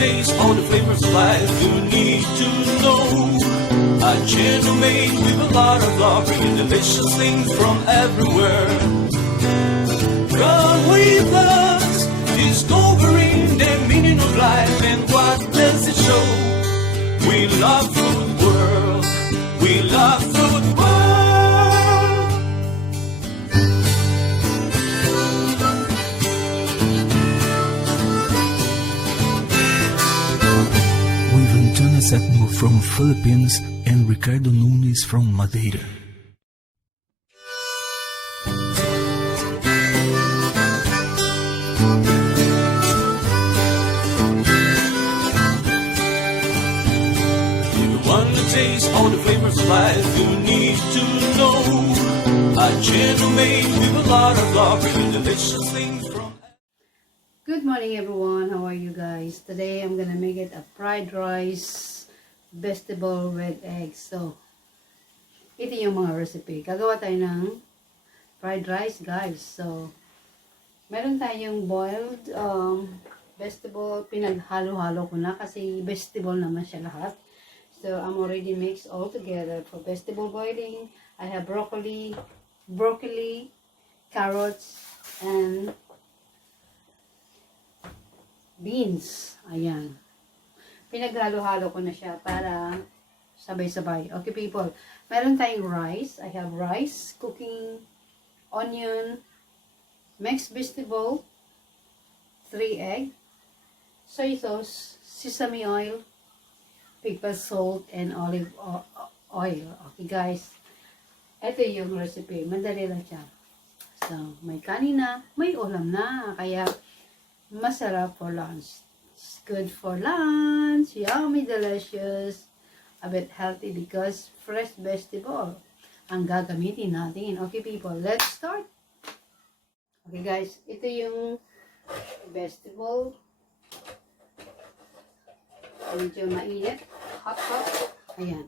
taste all the flavors of life you need to know. A channel made with a lot of love, bringing delicious things from everywhere. Come with us, discovering the meaning of life and what does it show. We love food world, we love food world. With Antonia Septimo from Philippines and Ricardo Nunes from Madeira. Taste all the flavors of life you need to know. A channel made with a lot of love, bringing delicious things from. Good morning everyone, how are you guys? Today I'm gonna make it a fried rice vegetable with eggs. So ito yung mga recipe. Gagawa tayo ng fried rice guys. So meron tayong boiled vegetable, pinaghalo-halo ko na kasi vegetable naman siya lahat. So I'm already mixed all together. For vegetable boiling, I have broccoli, carrots, and beans. Ayan. Pinaghalo-halo ko na siya para sabay-sabay. Okay people, meron tayong rice. I have rice, cooking, onion, mixed vegetable, 3 egg, soy sauce, sesame oil, pepper, salt, and olive oil. Okay guys, ito yung recipe. Madali lang siya. So, may kanin na, may ulam na. Kaya, masarap for lunch. It's good for lunch. Yummy, delicious. A bit healthy because fresh vegetable ang gagamitin natin. Okay people, let's start. Okay guys, ito yung vegetable. Medyo mainit. Hot. Ayan.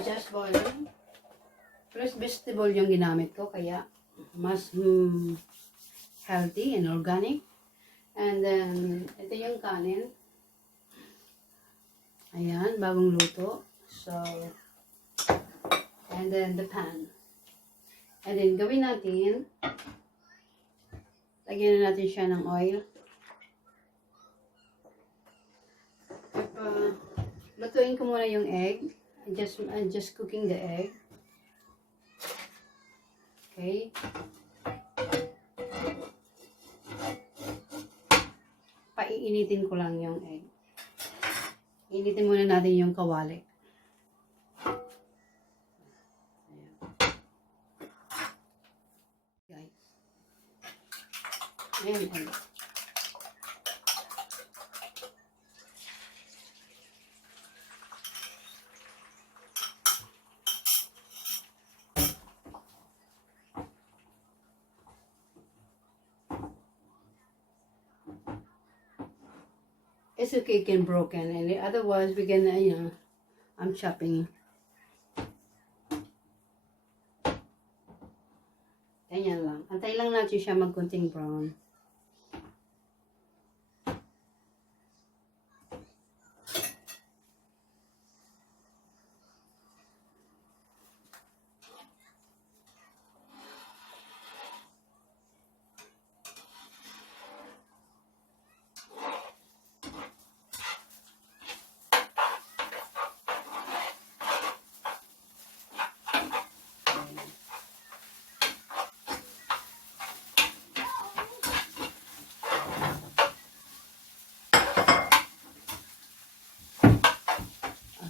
Just boiling. Fresh vegetable yung ginamit ko. Kaya mas healthy and organic. And then, ito yung kanin. Ayan. Bagong luto. So, and then the pan. And then, gawin natin. Lagyan na natin siya ng oil. Lutuin ko muna yung egg. I'm just cooking the egg. Okay. Paiinitin ko lang yung egg. Initin muna natin yung kawali. Ayan. Guys. Ayan, egg. It's okay, can broken, and otherwise we can, I'm chopping. Ganyan lang. Antay lang natin siya magkunting brown.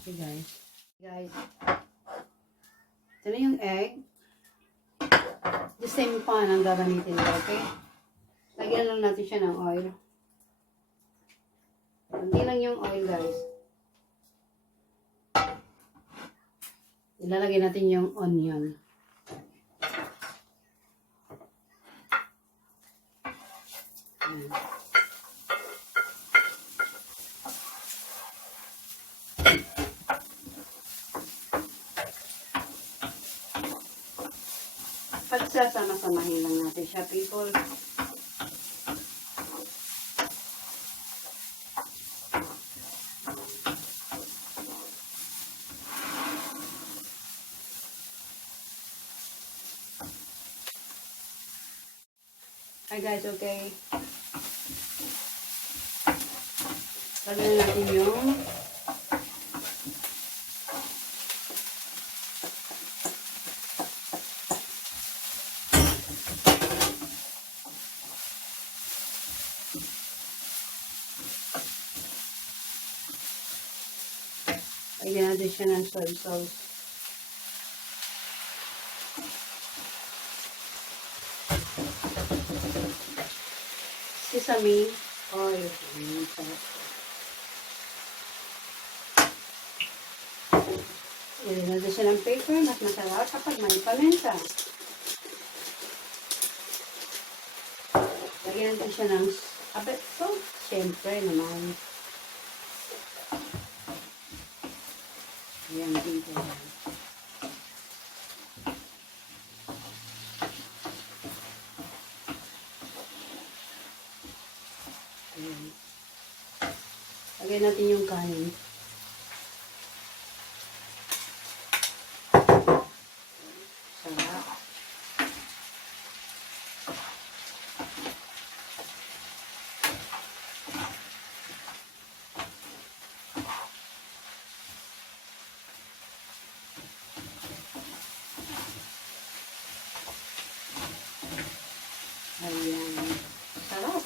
Okay guys, ito na yung egg. The same pan ang gagamitin ko, okay? Lagyan lang natin siya ng oil. Hindi lang yung oil guys. Ilalagay natin yung onion. Ayan. Pagsasama-samahin lang natin siya, people. Hi guys, okay. Lagyan natin yung lagyan natin siya ng soy sauce. Sesame oil. Lagyan natin siya ng paper. Mas masarap kapag may paminta. Lagyan natin siya ng abet salt. Siyempre naman. Ayan dito. Ayan. Lagyan natin yung kanin. Sarap. Ayan. Sarap.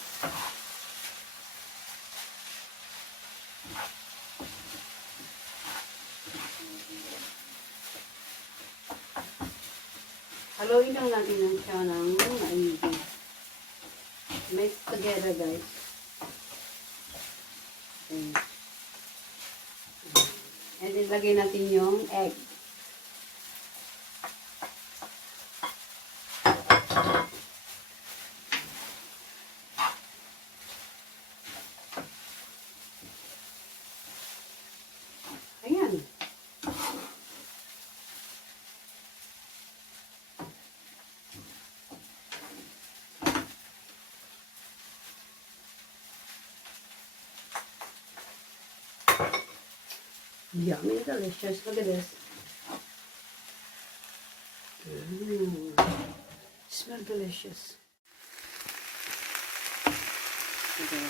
Haluin lang natin ng siya ng maigi. Mix together, guys. Okay. And then, lagay natin yung egg. Ayan. Yummy, delicious. Look at this. Smell delicious. Okay.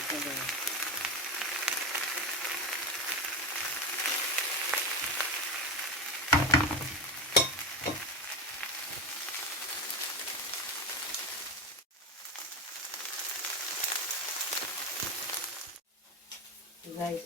Guys.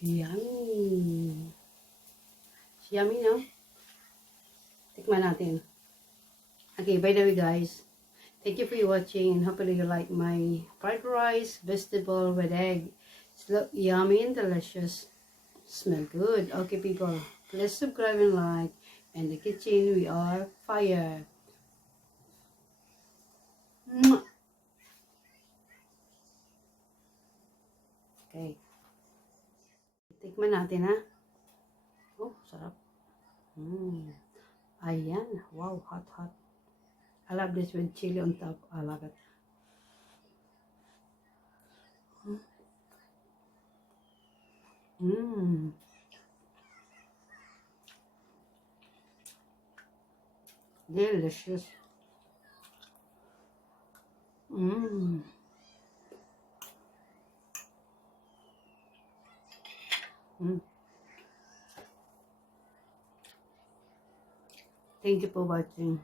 Yummy. Yummy, no? Tikman natin. Okay, by the way, guys, thank you for watching and hopefully you like my fried rice, vegetable with egg. It's look yummy and delicious. Smell good. Okay, people, please subscribe and like. In the kitchen, we are fire. Okay. Tikman natin, ha? Oh, sarap. Ayan. Wow, hot, hot. I love this with chili on top. I love it. Delicious. Thank you for watching.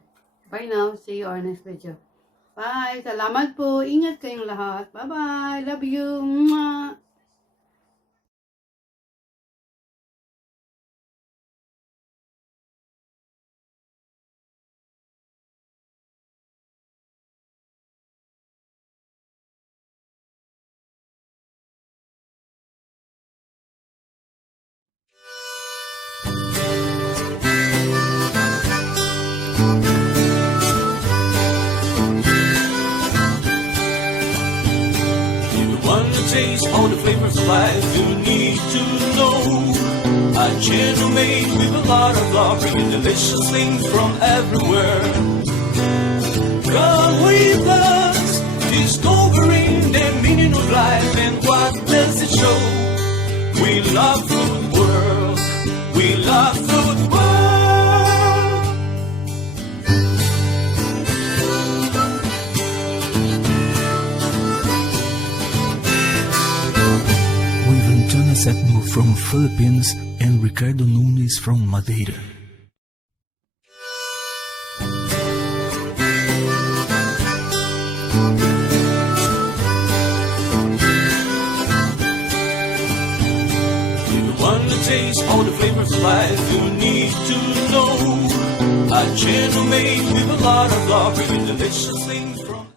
Bye now. See you on next video. Bye. Salamat po. Ingat kayong lahat. Bye-bye. Love you. Mwah. taste all the flavors of life you need to know. A channel made with a lot of love, bringing delicious things from everywhere. Come with us, discovering the meaning of life and what does it show. We love food world, we love food world. With Antonia Septimo from Philippines and Ricardo Nunes from Madeira. Taste all the flavors of life you need to know. A channel made with a lot of love, bringing delicious things from